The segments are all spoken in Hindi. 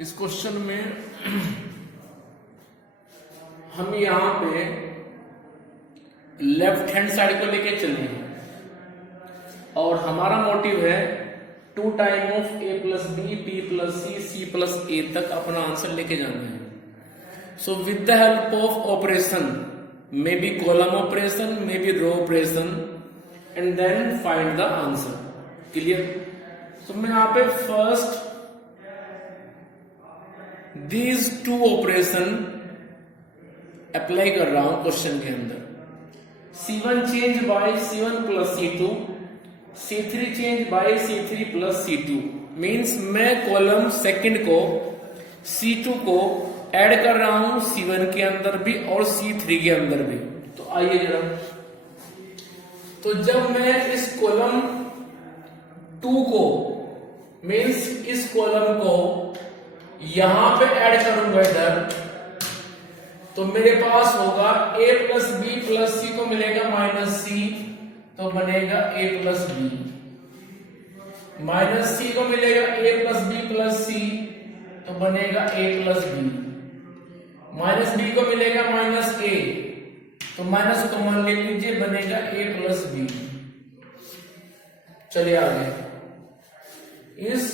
इस क्वेश्चन में हम यहां पे लेफ्ट हैंड साइड को लेके चले हैं और हमारा मोटिव है 2 time of a plus b b plus c c plus a तक अपना आंसर लेके जाना है। So with the help of operation, may be column operation, may be row operation, and then find the answer. Clear? तो मैं यहां पे first these two operation apply कर रहा हूं क्वेश्चन के अंदर। C1 change by C1 plus C2, C3 change by C3 plus C2। Means मैं कॉलम सेकंड को C2 को ऐड कर रहा हूं C1 के अंदर भी और C3 के अंदर भी। तो आइए जरा, तो जब मैं इस कॉलम 2 को मीन्स इस कॉलम को यहां पे ऐड करूंगा इधर, तो मेरे पास होगा a plus B plus C को मिलेगा माइनस सी, तो बनेगा a plus B. Minus C को मिलेगा a plus B plus C, तो बनेगा a plus B. Minus B को मिलेगा माइनस a, तो माइनस कॉमन ले लीजिए, बनेगा a प्लस बी। चलिए आगे, इस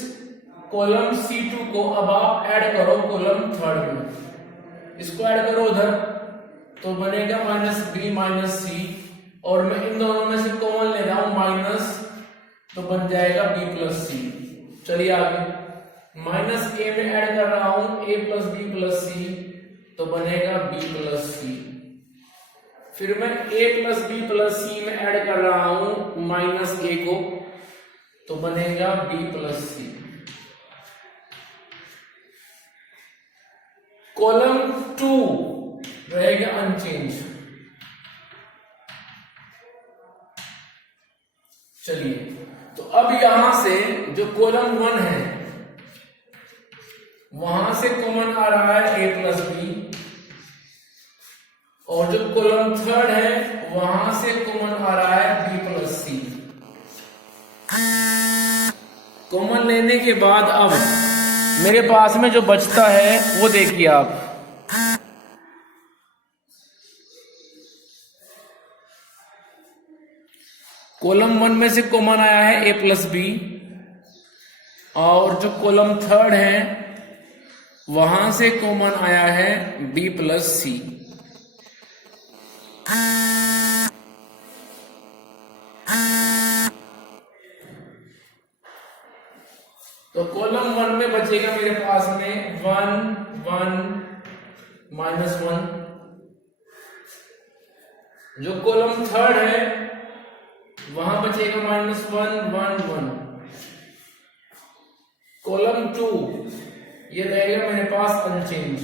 कॉलम C2 को अब आप ऐड करो कॉलम थर्ड में, इसको ऐड करो उधर, तो बनेगा माइनस बी माइनस सी, और मैं इन दोनों में से कॉमन ले रहा हूं माइनस, तो बन जाएगा बी प्लस सी। चलिए आगे, माइनस ए में ऐड कर रहा हूं ए प्लस बी प्लस सी, तो बनेगा बी प्लस सी। फिर मैं ए प्लस बी प्लस सी में ऐड कर रहा हूं माइनस ए को, तो बनेगा बी प्लस सी। कॉलम 2 रहेगा अनचेंज। चलिए, तो अब यहां से जो कॉलम 1 है वहां से कॉमन आ रहा है a प्लस बी, और जो कॉलम थर्ड है वहां से कॉमन आ रहा है b प्लस सी। कॉमन लेने के बाद अब मेरे पास में जो बचता है वो देखिए आप, कॉलम 1 में से कॉमन आया है a प्लस बी, और जो कॉलम थर्ड है वहां से कॉमन आया है b प्लस सी। तो कॉलम 1 में बचेगा मेरे पास में 1 1 माइनस 1। जो कॉलम थर्ड है वहां बचेगा माइनस 1 1 1। कॉलम 2 ये रहेगा मेरे पास अनचेंज।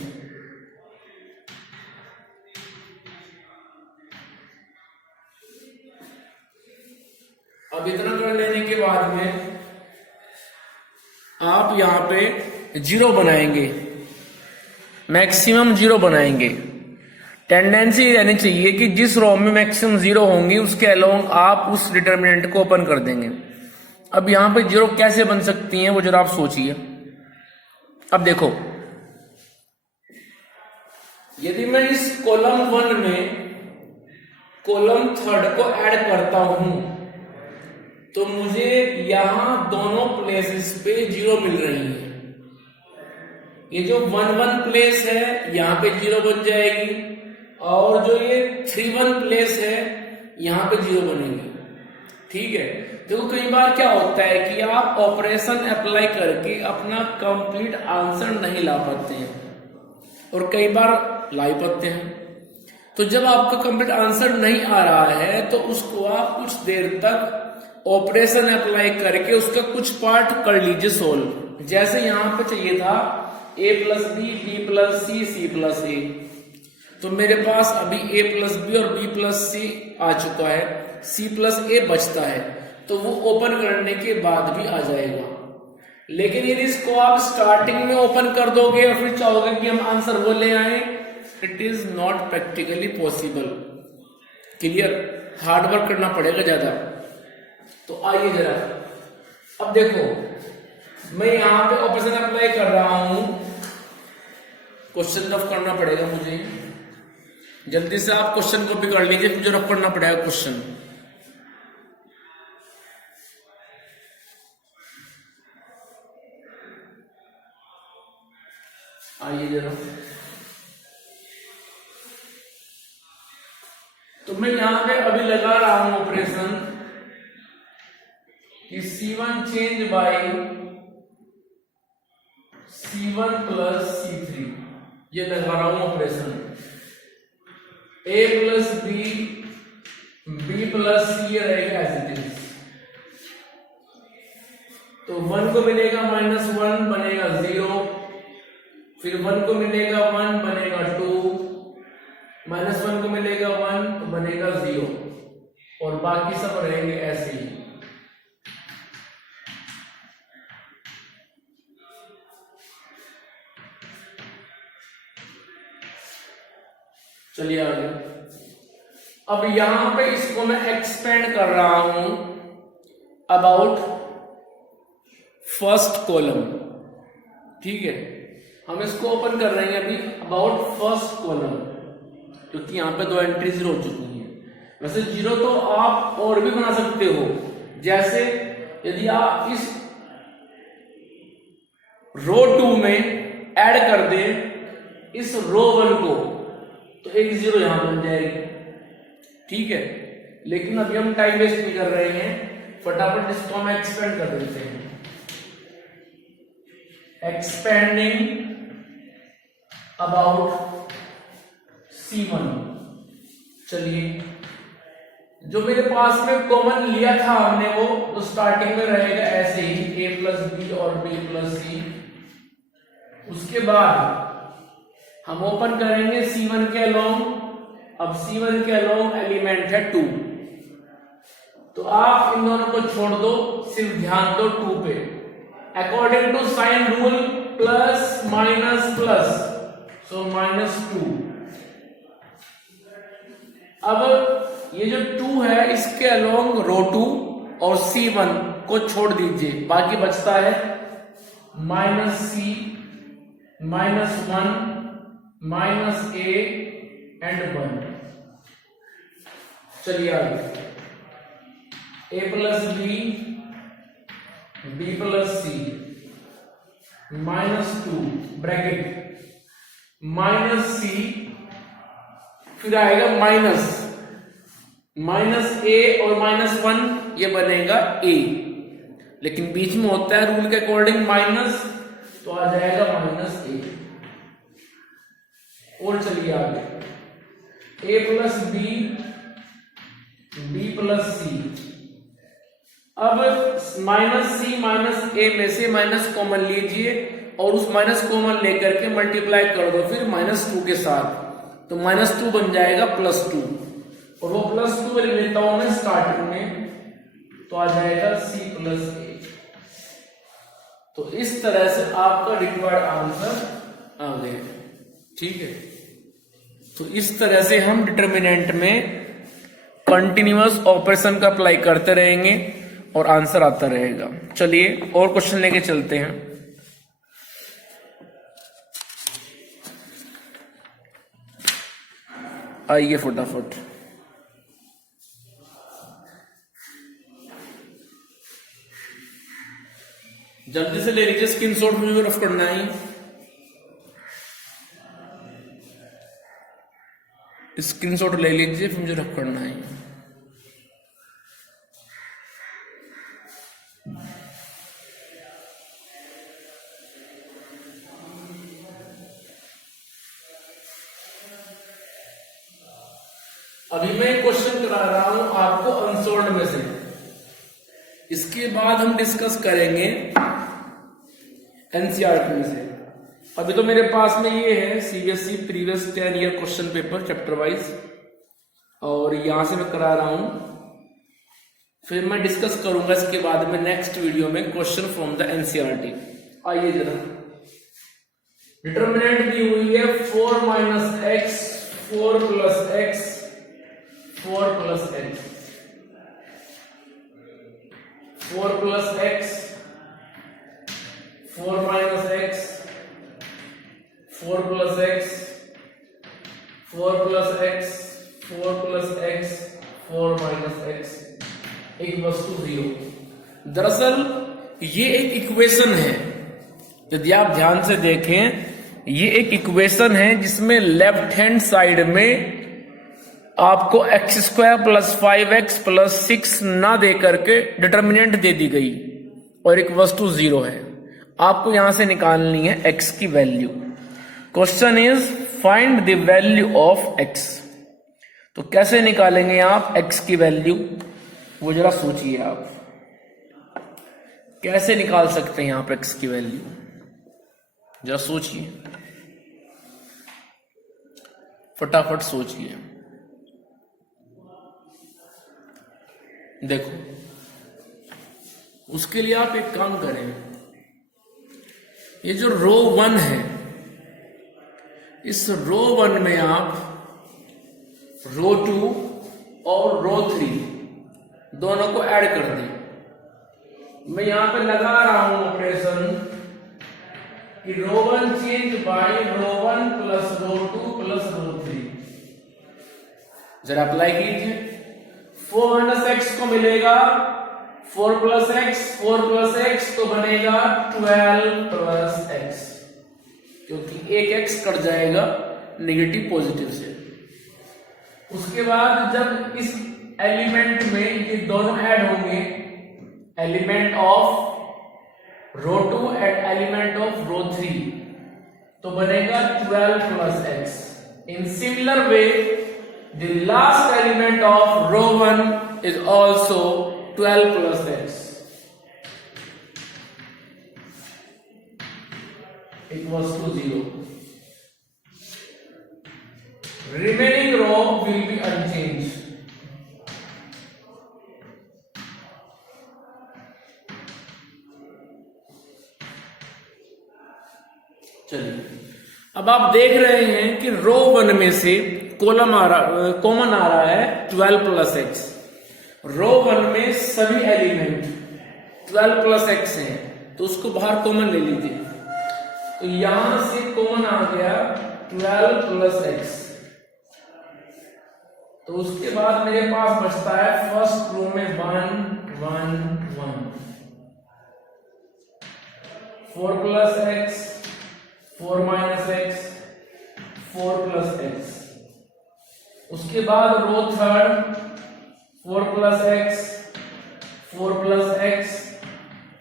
अब इतना कर लेने के बाद में आप यहां पे 0 बनाएंगे, मैक्सिमम 0 बनाएंगे। टेंडेंसी रहनी चाहिए कि जिस रो में मैक्सिमम 0 होंगी उसके अलोंग आप उस डिटर्मिनेंट को ओपन कर देंगे। अब यहां पे 0 कैसे बन सकती हैं वो जरा आप सोचिए। अब देखो, यदि मैं इस कॉलम 1 में कॉलम थर्ड को ऐड करता हूं तो मुझे यहां दोनों प्लेसेस पे 0 मिल रही है। ये जो 1 1 प्लेस है यहां पे 0 बन जाएगी, और जो ये 3 1 प्लेस है यहां पे 0 बनेगी। ठीक है, देखो कई बार क्या होता है कि आप ऑपरेशन अप्लाई करके अपना कंप्लीट आंसर नहीं ला पाते हैं, और कई बार ला पाते हैं। तो जब आपका कंप्लीट आंसर नहीं आ रहा है तो उसको आप कुछ देर तक ऑपरेशन अप्लाई करके उसका कुछ पार्ट कर लीजिए सोल्व। जैसे यहां पे चाहिए था a plus b b plus c c plus a, तो मेरे पास अभी a प्लस बी और b प्लस सी आ चुका है, c प्लस ए बचता है, तो वो ओपन करने के बाद भी आ जाएगा। लेकिन यदि इसको आप स्टार्टिंग में ओपन कर दोगे और फिर चाहोगे कि हम आंसर वो ले आए, it is not practically possible. Clear? Hard work करना पड़ेगा ज्यादा। तो आइए जरा, अब देखो मैं यहां पे ऑपरेशन अप्लाई कर रहा हूं क्वेश्चन रफ करना पड़ेगा मुझे, जल्दी से आप क्वेश्चन कॉपी कर लीजिए, मुझे रफ करना पड़ेगा क्वेश्चन। आइए जरा, तो मैं यहां पे अभी लगा रहा हूं ऑपरेशन कि C1 change by C1 plus C3, ये लगा रहा हूं operation. A plus B plus C ये रहेगा एज इट इज। तो 1 को मिलेगा -1 बनेगा 0, फिर 1 को मिलेगा 1 बनेगा 2, -1 को मिलेगा 1 तो बनेगा 0, और बाकी सब रहेंगे ऐसे ही। चलिए आगे। अब यहां पे इसको मैं एक्सपेंड कर रहा हूं अबाउट फर्स्ट कॉलम, ठीक है। हम इसको ओपन कर रहे हैं अभी अबाउट फर्स्ट कॉलम, क्योंकि यहां पे 2 एंट्रीज हो चुकी हैं। वैसे 0 तो आप और भी बना सकते हो, जैसे यदि आप इस रो 2 में ऐड कर दें इस रो 1 को, तो एक 0 यहां बन जाएगी, ठीक है। लेकिन अभी हम टाइम वेस्ट नहीं कर रहे हैं, फटाफट इसको हम एक्सपेंड कर देते हैं। Expanding about C1। चलिए, जो मेरे पास में कॉमन लिया था हमने वो तो स्टार्टिंग में रहेगा ऐसे ही A प्लस बी और B प्लस C। उसके बाद हम ओपन करेंगे C1 के अलोंग। अब C1 के अलोंग एलिमेंट है 2, तो आप इन दोनों को छोड़ दो, सिर्फ ध्यान दो 2 पे। According to sign rule plus minus plus, so -2। अब ये जो 2 है इसके अलोंग रो 2 और C1 को छोड़ दीजिए, बाकी बचता है -C, -1, -A एंड 1। चलिए आगे। A plus B plus C, -2 bracket -C, फिर आएगा -A और -1, ये बनेगा A, लेकिन बीच में होता है रूल के अकॉर्डिंग माइनस, तो आ जाएगा -A। और चलिए आगे। A plus B plus C। अब -C -A में से माइनस कॉमन लीजिए और उस माइनस कॉमन लेकर के मल्टीप्लाई कर दो फिर -2 के साथ, तो -2 बन जाएगा +2, और वो +2 लेता हूं मैं स्टार्टिंग में, तो आ जाएगा C प्लस A। तो इस तरह से आपका रिक्वायर्ड आंसर आ गया, ठीक है। तो इस तरह से हम डिटर्मिनेंट में कंटिन्यूअस ऑपरेशन का अप्लाई करते रहेंगे और आंसर आता रहेगा। चलिए और क्वेश्चन लेके चलते हैं। आइए फटाफट। जल्दी से ले लीजिए, स्क्रीनशॉट मुझे रफ करना है। स्क्रीनशॉट ले लीजिए, फिर मुझे रफ करना है। अभी मैं क्वेश्चन करा रहा हूं आपको अनसोल्ड में से, इसके बाद हम डिस्कस करेंगे एनसीईआरटी में से। अभी तो मेरे पास में ये है CBSE previous 10 year question paper chapter wise, और यहां से मैं करा रहा हूं, फिर मैं डिस्कस करूंगा इसके बाद में नेक्स्ट वीडियो में क्वेश्चन फ्रॉम द एनसीईआरटी। आइए जरा, डिटर्मिनेंट दी हुई है 4 minus x 4 plus x 4 plus x 4 plus x 4 minus x 4 plus x दरअसल ये एक इक्वेशन है, यदि आप ध्यान से देखें ये एक इक्वेशन है जिसमें लेफ्ट हैंड साइड में आपको x² + 5x + 6 ना दे करके डिटर्मिनेंट दे दी गई और एक वस्तु 0 है। आपको यहां से निकालनी है x की value. Question is find the value of x। तो कैसे निकालेंगे आप x की वैल्यू, वो जरा सोचिए आप कैसे निकाल सकते हैं आप x की वैल्यू, जरा सोचिए, फटाफट सोचिए। देखो उसके लिए आप एक काम करें, ये जो रो 1 है इस रो 1 में आप रो 2 और रो 3 दोनों को ऐड कर दें। मैं यहां पे लगा रहा हूं ऑपरेशन कि row 1 change by row 1 plus row 2 plus row 3। जरा अप्लाई कीजिए। 4 - x को मिलेगा 4 + x, 4 + x तो बनेगा 12 + x, क्योंकि एक x कट जाएगा नेगेटिव पॉजिटिव से। उसके बाद जब इस एलिमेंट में ये दोनों ऐड होंगे, element of row 2 and element of row 3, तो बनेगा 12 + x। In similar way the last element of row 1 is also 12 + x equals to 0. Remaining row will be unchanged. चलिए अब आप देख रहे हैं कि रो 1 में से कॉलम कॉमन आ रहा है 12 + x। रो 1 में सभी एलिमेंट 12 + x हैं, तो उसको बाहर कॉमन ले लीजिए। तो यहां से कॉमन आ गया 12 + x। तो उसके बाद मेरे पास बचता है फर्स्ट रो में 1 1 1, 4 + x, 4 - x, 4 + x। उसके बाद रो 3 4 + x, 4 + x,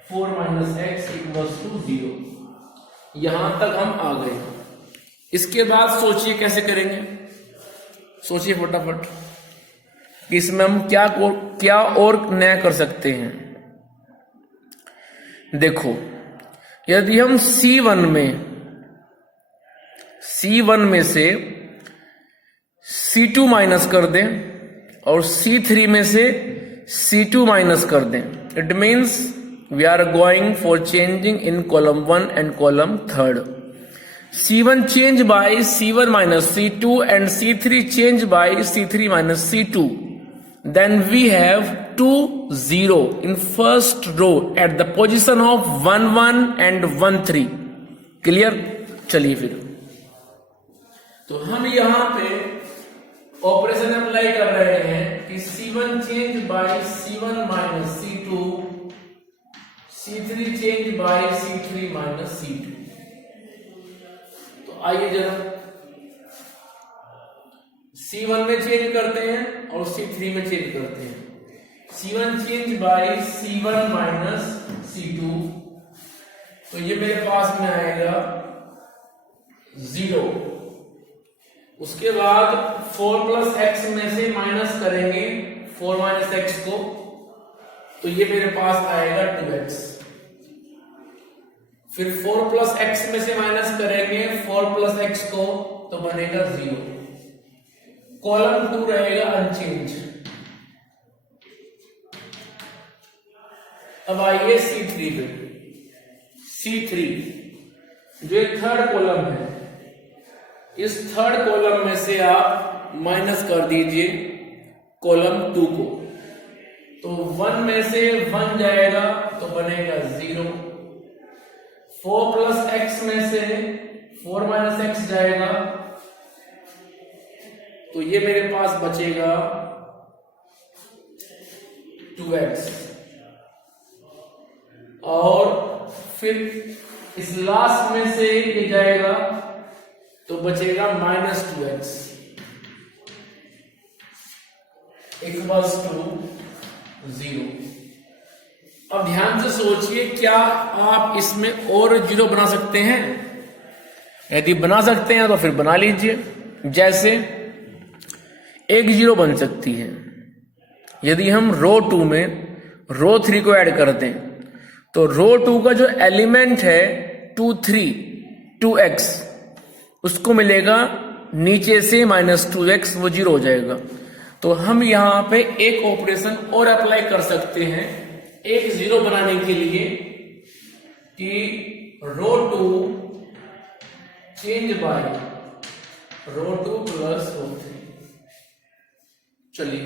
4 - x = 0। यहां तक हम आ गए। इसके बाद सोचिए कैसे करेंगे, सोचिए फटाफट कि इसमें हम क्या और नया कर सकते हैं। देखो यदि हम C1 में से C2 माइनस कर दें और C3 में से C2 माइनस कर दें, it means we are going for changing in column 1 and column 3। C1 change by C1 minus C2 and C3 change by C3 minus C2, then we have 2 0 in first row at the position of 1 1 and 1 3। Clear? चलिए फिर तो हम यहां पे ऑपरेशन अप्लाई कर रहे हैं कि C1 change by C1 minus C2, C3 change by C3 minus C2। तो आइए जरा C1 में चेंज करते हैं और C3 में चेंज करते हैं। C1 change by C1 minus C2, तो ये मेरे पास में आएगा 0। उसके बाद 4 + x में से माइनस करेंगे 4 - x को, तो ये मेरे पास आएगा 2x। फिर 4 + x में से माइनस करेंगे 4 + x को, तो बनेगा 0। कॉलम 2 रहेगा अनचेंज। अब आइए C3 पे। C3 जो एक थर्ड कॉलम है, इस थर्ड कॉलम में से आप माइनस कर दीजिए कॉलम 2 को, तो 1 में से 1 जाएगा तो बनेगा 0। 4 + x में से 4 - x जाएगा, तो ये मेरे पास बचेगा 2x। और फिर इस लास्ट में से ये जाएगा तो बचेगा -2x इक्वल्स टू 0। अब ध्यान से सोचिए, क्या आप इसमें और जीरो बना सकते हैं? यदि बना सकते हैं तो फिर बना लीजिए। जैसे एक जीरो बन सकती है यदि हम रो 2 में रो 3 को ऐड कर दें, तो रो 2 का जो एलिमेंट है 2 3 2x, उसको मिलेगा नीचे से -2x, वो जीरो हो जाएगा। तो हम यहां पे एक ऑपरेशन और अप्लाई कर सकते हैं एक जीरो बनाने के लिए कि row 2 change by row 2 plus row 3। चलिए,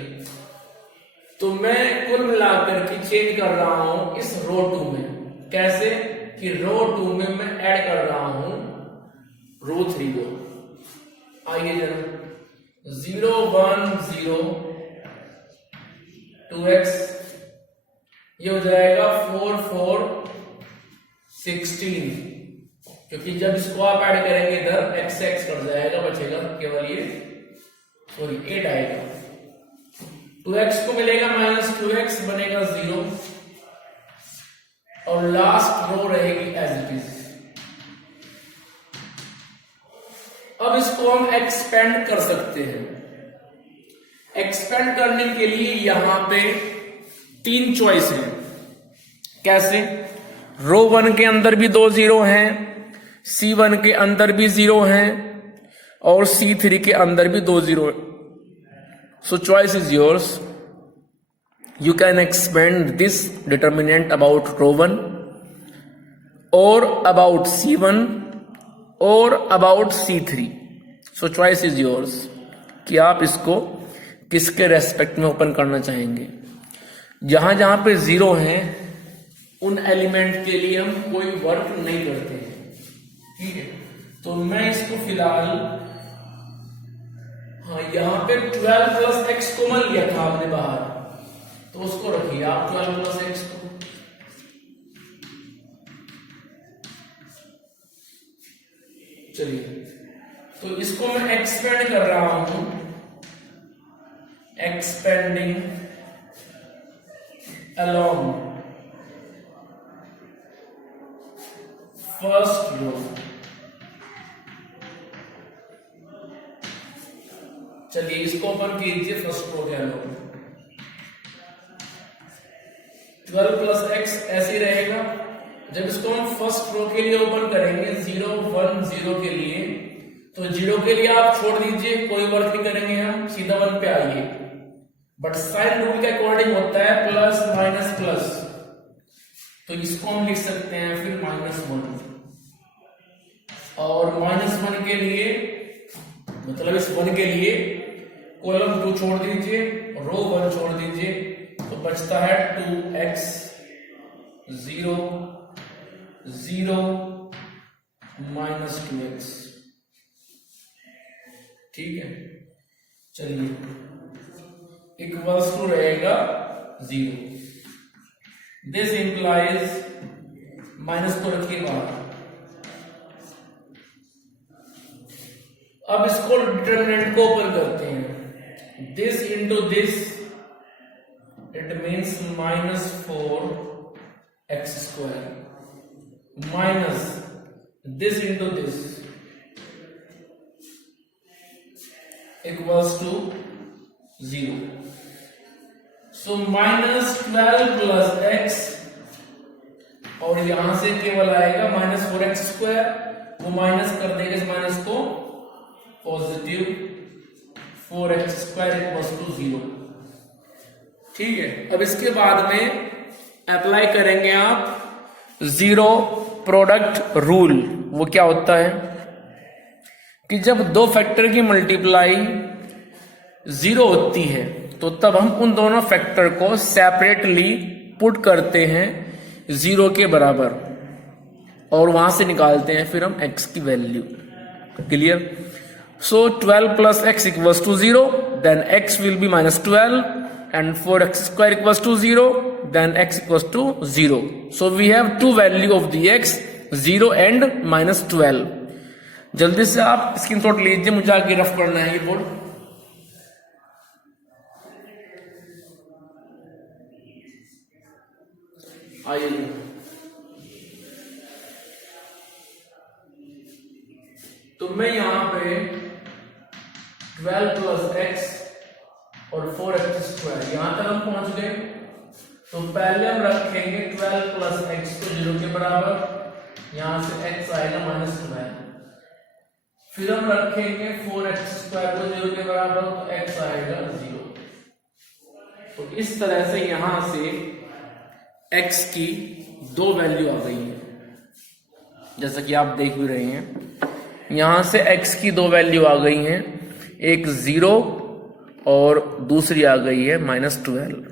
तो मैं कुल मिलाकर के चेंज कर रहा हूं इस रो 2 में। कैसे कि रो 2 में मैं ऐड कर रहा हूं रो 3 को। आइए जरा 0 1 0 2x, ये हो जाएगा 4 4 16, क्योंकि जब इसको आप ऐड करेंगे इधर x से x कट जाएगा, बचेगा केवल ये 8 आएगा। 2x को मिलेगा -2x, बनेगा 0 और लास्ट रो रहेगी एज इट इज। अब इसको हम एक्सपेंड कर सकते हैं। एक्सपेंड करने के लिए यहां पे 3 चॉइस है। कैसे? रो 1 के अंदर भी 2 जीरो हैं, C1 के अंदर भी 0 हैं और C3 के अंदर भी 2 जीरो है। सो choice is yours. You can expand this determinant about row 1 or about C1 or about C3. So choice is yours कि आप इसको किसके रेस्पेक्ट में ओपन करना चाहेंगे। जहां जहां पे 0 हैं उन एलिमेंट के लिए हम कोई वर्क नहीं करते हैं, ठीक है। तो मैं इसको फिलहाल, हाँ, यहां पे 12 प्लस x कॉमन लिया था आपने बाहर, तो उसको रखिए आप 12 प्लस x को। चलिए, तो इसको मैं एक्सपेंड कर रहा हूं, एक्सपेंडिंग अलोंग फर्स्ट रो। चलिए, इसको ओपन कीजिए फर्स्ट रो के अलोंग। 12 प्लस x ऐसे ही रहेगा। जब इसको हम फर्स्ट रो के लिए ओपन करेंगे 0 1 0 के लिए, तो 0 के लिए आप छोड़ दीजिए, कोई वर्क नहीं करेंगे, हम सीधा 1 पे आइए। बट साइन रूल के अकॉर्डिंग होता है प्लस माइनस प्लस, तो इसको हम लिख सकते हैं फिर -1। और -1 के लिए, मतलब इस 1 के लिए कॉलम 2 छोड़ दीजिए, रो 1 छोड़ दीजिए, तो बचता है 2x 0 0 -2x। ठीक है, चलिए, इक्वल्स टू रहेगा 0। दिस इंप्लाइज, माइनस को रखिए बाहर। अब इसको डिटरमिनेंट को ओपन करते हैं। This into this, it means -4x square minus this into this equals to 0. So -12 plus x, और यहां से केवल आएगा -4x स्क्वायर, वो माइनस कर देगा इस माइनस को, positive 4x square equals to 0। ठीक है, अब इसके बाद में अप्लाई करेंगे आप जीरो प्रोडक्ट रूल। वो क्या होता है कि जब दो फैक्टर की मल्टीप्लाई 0 होती है, तो तब हम उन दोनों फैक्टर को सेपरेटली पुट करते हैं 0 के बराबर, और वहां से निकालते हैं फिर हम x की value. Clear? So 12 plus x equals to 0, then x will be -12 and 4x square equals to 0, then x equals to 0. So we have two value of the x, 0 and -12. जल्दी से आप स्क्रीनशॉट लीजिए, मुझे आगे रफ करना है ये बोर्ड। आइए, तो मैं यहां पे 12 प्लस एक्स और 4x², यहां तक हम पहुंच गए। तो पहले हम रखेंगे 12 प्लस एक्स को 0 के बराबर, यहां से x आएगा -12। फिर हम रखेंगे 4x² को 0 के बराबर, तो x आएगा 0। तो इस तरह से यहां से x की दो वैल्यू आ गई है, जैसा कि आप देख भी रहे हैं। यहां से x की दो वैल्यू आ गई हैं, एक 0 और दूसरी आ गई है -12।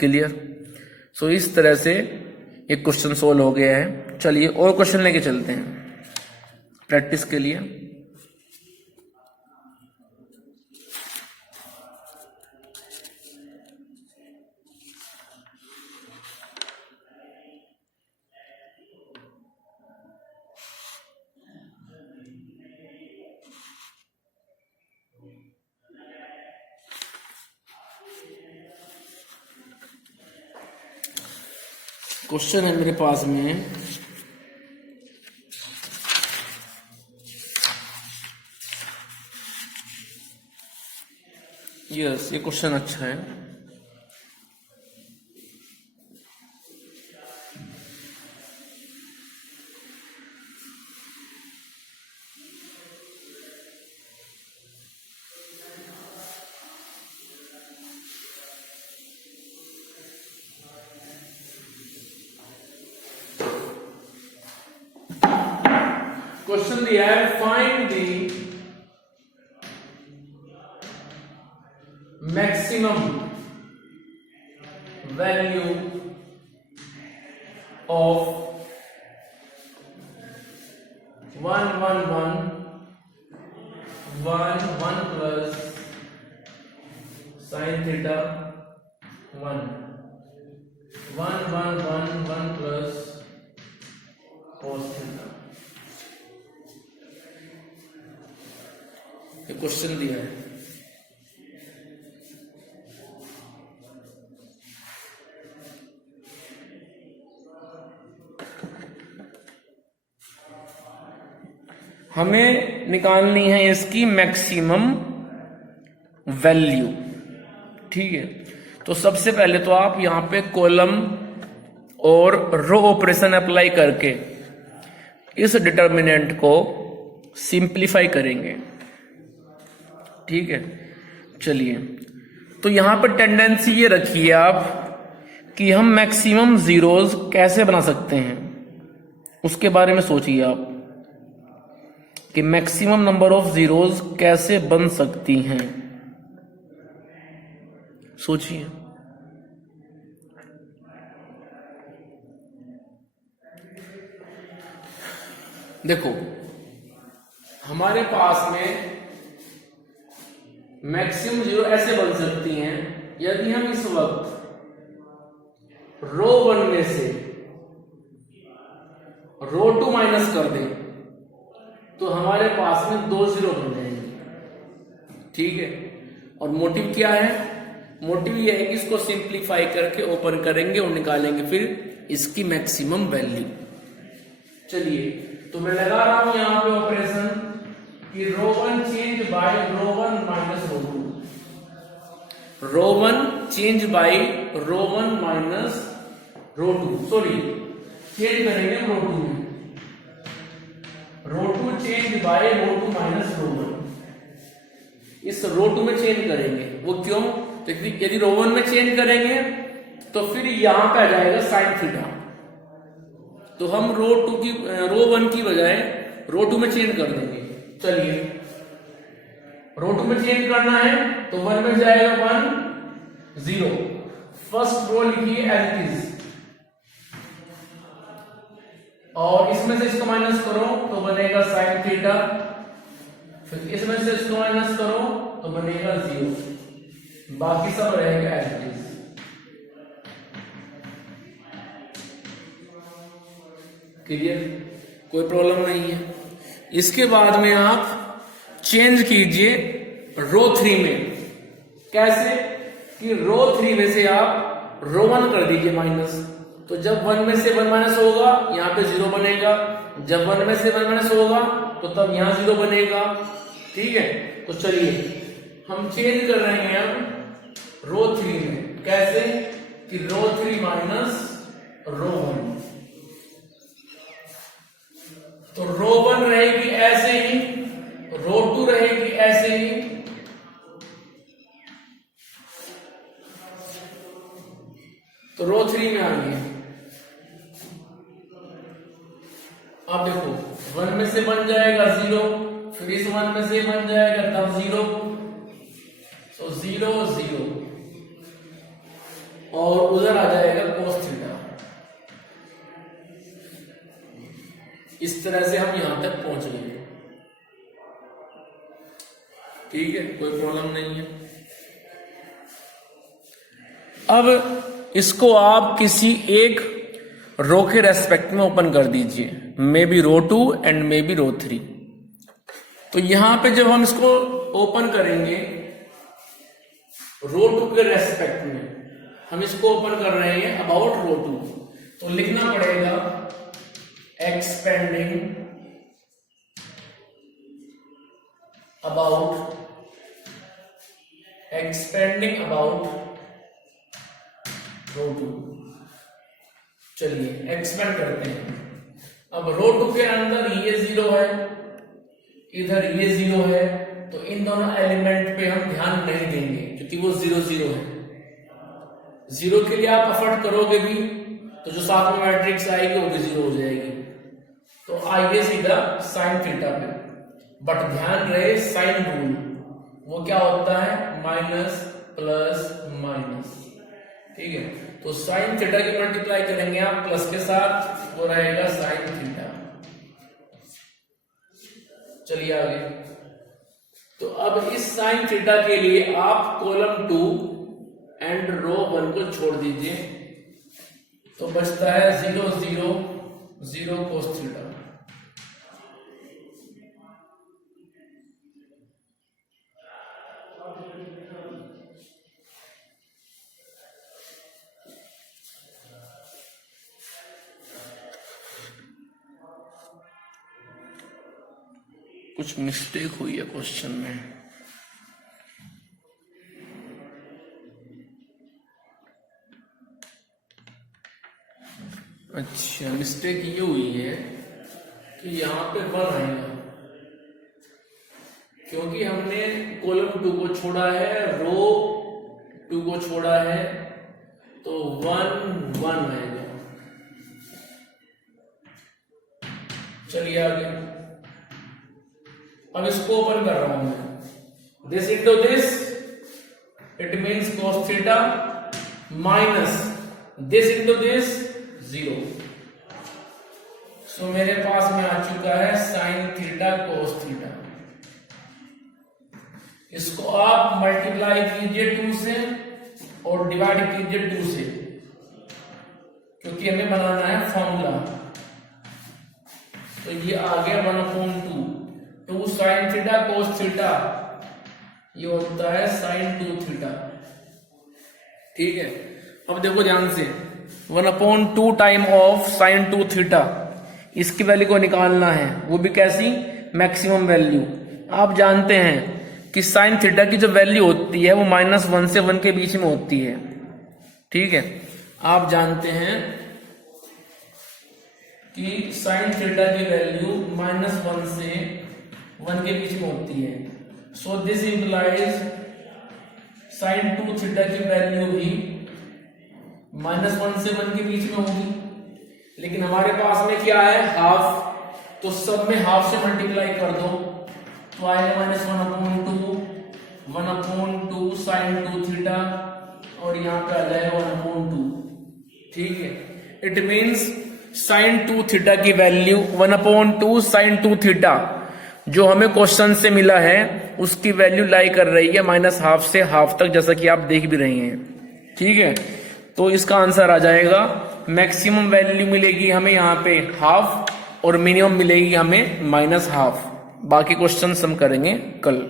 क्लियर? सो इस तरह से एक क्वेश्चन सोल्व हो गया है। चलिए और क्वेश्चन लेके चलते हैं प्रैक्टिस के लिए। क्वेश्चन है मेरे पास में, यस ये क्वेश्चन अच्छा है। क्वेश्चन दिया है, find the maximum value of 1 1 1 1 1 plus sin theta 1 1 1 1 1 plus cos theta. ये क्वेश्चन दिया है। हमें निकालनी है इसकी मैक्सिमम वैल्यू। ठीक है, तो सबसे पहले तो आप यहां पे कॉलम और रो ऑपरेशन अप्लाई करके इस डिटर्मिनेंट को सिंप्लीफाई करेंगे। ठीक है, चलिए तो यहां पर टेंडेंसी ये रखिए आप कि हम मैक्सिमम जीरोज कैसे बना सकते हैं, उसके बारे में सोचिए आप कि मैक्सिमम नंबर ऑफ जीरोज कैसे बन सकती हैं। सोचिए। देखो हमारे पास में मैक्सिमम जीरो ऐसे बन सकती हैं, यदि हम इस वक्त रो 1 में से रो 2 माइनस कर दें तो हमारे पास में 2 जीरो बन जाएंगे। ठीक है, और मोटिव क्या है? मोटिव यह है कि इसको सिंप्लीफाई करके ओपन करेंगे और निकालेंगे फिर इसकी मैक्सिमम वैल्यू। चलिए तो मैं लगा रहा हूं यहां पे ऑपरेशन कि row 1 change by row 1 minus row 2, row 1 change by row 1 minus row 2, sorry change करेंगे रो 2 में, row 2 change by row 2 minus row 1। इस रो 2 में चेंज करेंगे, वो क्यों? तो यदि रो 1 में चेंज करेंगे तो फिर यहां पे आ जाएगा साइन थीटा, तो हम रो 1 की बजाय रो 2 में चेंज कर देंगे। चलिए रो 2 में चेंज करना है तो 1 में जाएगा 1 0, फर्स्ट रो लिखिए एज इट इज, और इसमें से इसको माइनस करो तो बनेगा साइन थीटा, फिर इसमें से इसको माइनस करो तो बनेगा 0, बाकी सब रहेगा एज इट इज। क्लियर, कोई प्रॉब्लम नहीं है। इसके बाद में आप चेंज कीजिए रो 3 में। कैसे कि रो 3 में से आप रो 1 कर दीजिए माइनस। तो जब 1 में से 1 माइनस होगा यहाँ पे 0 बनेगा, जब 1 में से 1 माइनस होगा तो तब यहाँ 0 बनेगा। ठीक है, तो चलिए हम चेंज कर रहे हैं अब रो 3 में। कैसे कि रो 3 माइनस रो 1। तो रो 1 रहेगी ऐसे ही, रो 2 रहेगी ऐसे ही, तो रो 3 में आ गई। अब देखो 1 में से बन जाएगा 0, फिर इस 1 में से बन जाएगा तब 0, तो 0 0 और उधर आ जाएगा cos थीटा। इस तरह से हम यहां तक पहुंच गए। ठीक है, कोई प्रॉब्लम नहीं है। अब इसको आप किसी एक रो के रेस्पेक्ट में ओपन कर दीजिए, may be row 2 and may be row 3। तो यहां पे जब हम इसको ओपन करेंगे रो 2 के रेस्पेक्ट में, हम इसको ओपन कर रहे हैं अबाउट रो 2, तो लिखना पड़ेगा एक्सपेंडिंग अबाउट रो 2। चलिए एक्सपेंड करते हैं। अब रो 2 के अंदर ये 0 है, इधर ये 0 है, तो इन दोनों एलिमेंट पे हम ध्यान नहीं देंगे क्योंकि वो 0 0 है। 0 के लिए आप एफर्ट करोगे भी तो जो साथ में मैट्रिक्स आएगी वो भी 0 हो जाएगी। तो आइए सीधा साइन थीटा पे, बट ध्यान रहे साइन रूल वो क्या होता है, माइनस प्लस माइनस। ठीक है, तो साइन थीटा की मल्टीप्लाई करेंगे आप प्लस के साथ, वो रहेगा साइन थीटा। चलिए आगे। तो अब इस साइन थीटा के लिए आप कॉलम 2 एंड रो 1 को छोड़ दीजिए, तो बचता है 0 0 0 cos थीटा। कुछ मिस्टेक हुई है क्वेश्चन में। अच्छा, मिस्टेक ये हुई है कि यहाँ पे 1 आएगा क्योंकि हमने कॉलम 2 को छोड़ा है, रो 2 को छोड़ा है, तो 1 1 आएगा। चलिए आगे। अब इसको ओपन कर रहा हूं मैं, this into this, it means cos theta, minus this into this 0। सो मेरे पास में आ चुका है साइन थीटा cos थीटा। इसको आप मल्टीप्लाई कीजिए 2 से और डिवाइड कीजिए 2 से, क्योंकि हमें बनाना है फॉर्मूला। तो ये आ गया 1/2 2 साइन थीटा cos थीटा, ये होता है साइन 2 थीटा। ठीक है, अब देखो ध्यान से, 1/2 टाइम ऑफ साइन 2 थीटा, इसकी वैल्यू को निकालना है, वो भी कैसी, मैक्सिमम वैल्यू। आप जानते हैं कि साइन थीटा की जो वैल्यू होती है वो -1 से 1 के बीच में होती है। ठीक है, आप जानते हैं कि साइन थीटा की वैल्यू -1 से 1 के बीच में होती है। So this implies sine 2 theta की वैल्यू भी -1 से 1 के बीच में होगी, लेकिन हमारे पास में क्या है, हाफ, तो सब में हाफ से मल्टीप्लाई कर दो, तो आएगा -1/2 साइन 2 थीटा, और यहां पे आ जाएगा 1/2। ठीक है, इट मीन्स साइन 2 थीटा की वैल्यू 1/2 साइन 2 थीटा जो हमें क्वेश्चन से मिला है उसकी वैल्यू लाई कर रही है -1/2 से हाफ तक, जैसा कि आप देख भी रहे हैं। ठीक है, तो इसका आंसर आ जाएगा मैक्सिमम वैल्यू मिलेगी हमें यहाँ पे हाफ और मिनिमम मिलेगी हमें -12। बाकी क्वेश्चन हम करेंगे कल।